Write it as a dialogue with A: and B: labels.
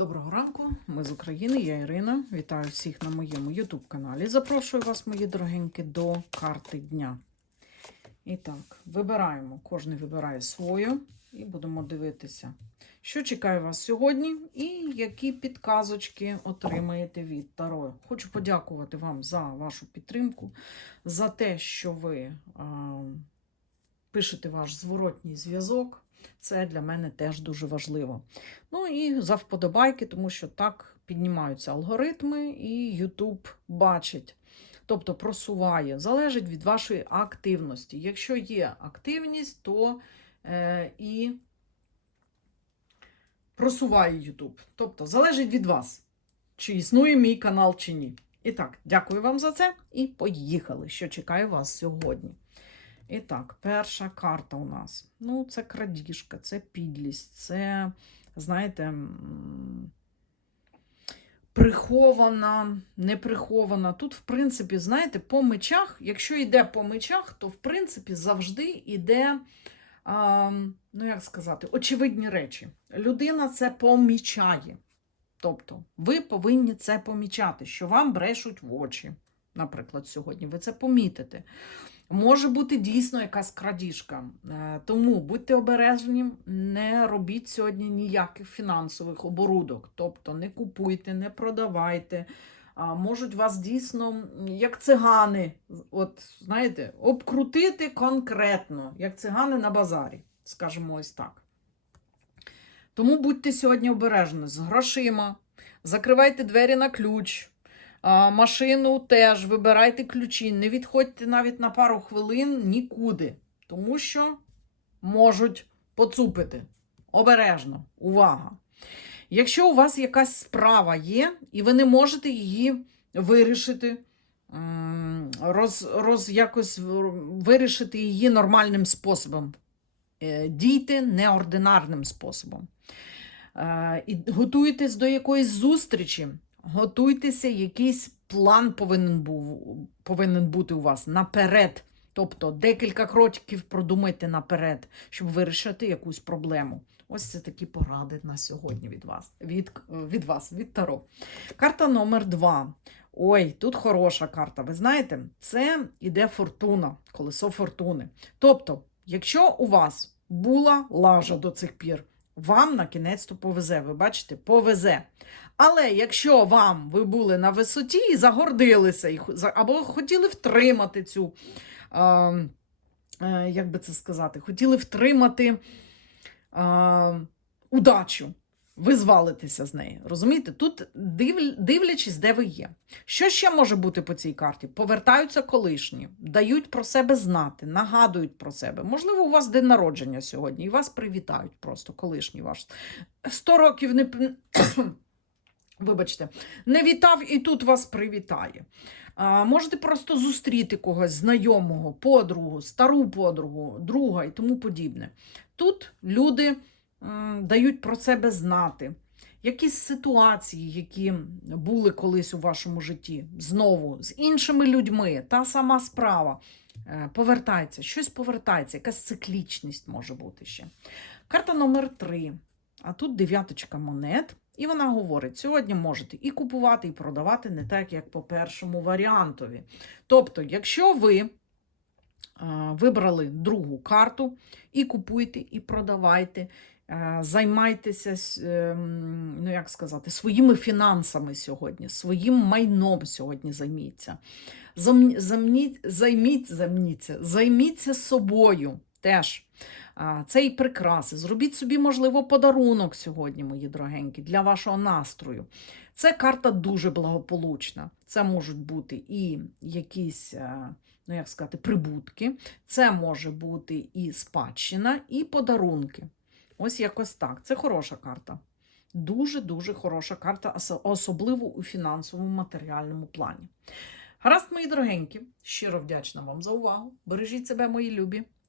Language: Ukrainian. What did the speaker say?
A: Доброго ранку, ми з України, я Ірина. Вітаю всіх на моєму YouTube каналі. Запрошую вас, мої дорогенькі, до карти дня. І так, вибираємо. Кожен вибирає свою і будемо дивитися, що чекає вас сьогодні і які підказочки отримаєте від Таро. Хочу подякувати вам за вашу підтримку, за те, що ви а, пишете ваш зворотній зв'язок. Це для мене теж дуже важливо. Ну і за вподобайки, тому що так піднімаються алгоритми, і YouTube бачить, тобто просуває, залежить від вашої активності. Якщо є активність, то е, і просуває YouTube. Тобто залежить від вас, чи існує мій канал, чи ні. І так, дякую вам за це і поїхали, що чекає вас сьогодні. І так, перша карта у нас. Ну, це крадіжка, це підлість, це, знаєте, прихована, не прихована. Тут, в принципі, знаєте, по мечах, якщо йде по мечах, то в принципі завжди йде, а, ну як сказати, очевидні речі. Людина це помічає. Тобто, ви повинні це помічати, що вам брешуть в очі. Наприклад, сьогодні ви це помітите. Може бути дійсно якась крадіжка. Е, Тому будьте обережні, не робіть сьогодні ніяких фінансових оборудок. Тобто не купуйте, не продавайте. Можуть вас дійсно, як цигани, от знаєте, обкрутити конкретно, як цигани на базарі, скажімо ось так. Тому будьте сьогодні обережні з грошима, закривайте двері на ключ. Машину теж вибирайте ключі, не відходьте навіть на пару хвилин нікуди, тому що можуть поцупити. Обережно, увага. Якщо у вас якась справа є, і ви не можете її вирішити, роз, роз, якось вирішити її нормальним способом, е, дійте неординарним способом. Е, І готуйтесь до якоїсь зустрічі, готуйтеся, якийсь план повинен, був, повинен бути у вас наперед. Тобто декілька кроків продумайте наперед, щоб вирішити якусь проблему. Ось це такі поради на сьогодні від вас, від, від вас, від Таро. Карта номер два. Ой, тут хороша карта. Ви знаєте, це іде фортуна, колесо фортуни. Тобто, якщо у вас була лажа до цих пір, вам на кінець то повезе. Ви бачите, повезе. Але якщо вам ви були на висоті і загордилися, або хотіли втримати цю, е, е, як би це сказати, хотіли втримати е, удачу, ви звалитеся з неї. Розумієте? Тут див, дивлячись, де ви є. Що ще може бути по цій карті? Повертаються колишні, дають про себе знати, нагадують про себе. Можливо, у вас день народження сьогодні, і вас привітають просто колишній ваш. 100 років не. Вибачте, не вітав і тут вас привітає. А, можете просто зустріти когось знайомого, подругу, стару подругу, друга і тому подібне. Тут люди м, дають про себе знати. Якісь ситуації, які були колись у вашому житті, знову з іншими людьми, та сама справа. Е, Повертається, щось повертається, якась циклічність може бути ще. Карта номер три. А тут дев'яточка монет. І вона говорить: сьогодні можете і купувати, і продавати не так, як по першому варіантові. Тобто, якщо ви е, вибрали другу карту, і купуйте, і продавайте, е, займайтеся ем, ну, як сказати, своїми фінансами сьогодні, своїм майном сьогодні займіться. Замні- замніть- Займіть, займіться собою теж. Це і прикраси. Зробіть собі, можливо, подарунок сьогодні, мої дорогенькі, для вашого настрою. Це карта дуже благополучна. Це можуть бути і якісь, е, ну як сказати, прибутки, це може бути і спадщина, і подарунки. Ось якось так. Це хороша карта. Дуже-дуже хороша карта, особливо у фінансовому матеріальному плані. Гаразд, мої дорогенькі, щиро вдячна вам за увагу. Бережіть себе, мої любі,